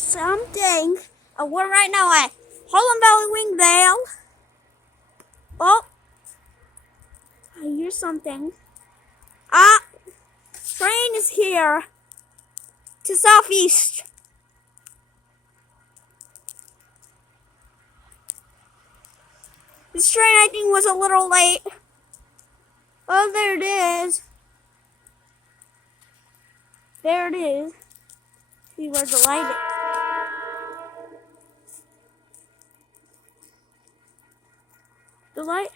something. We're right now at Holland Valley Wingdale. Oh, I hear something. Train is here to southeast. This train, I think, was a little late. Oh, there it is. There it is. See where the light is. The light?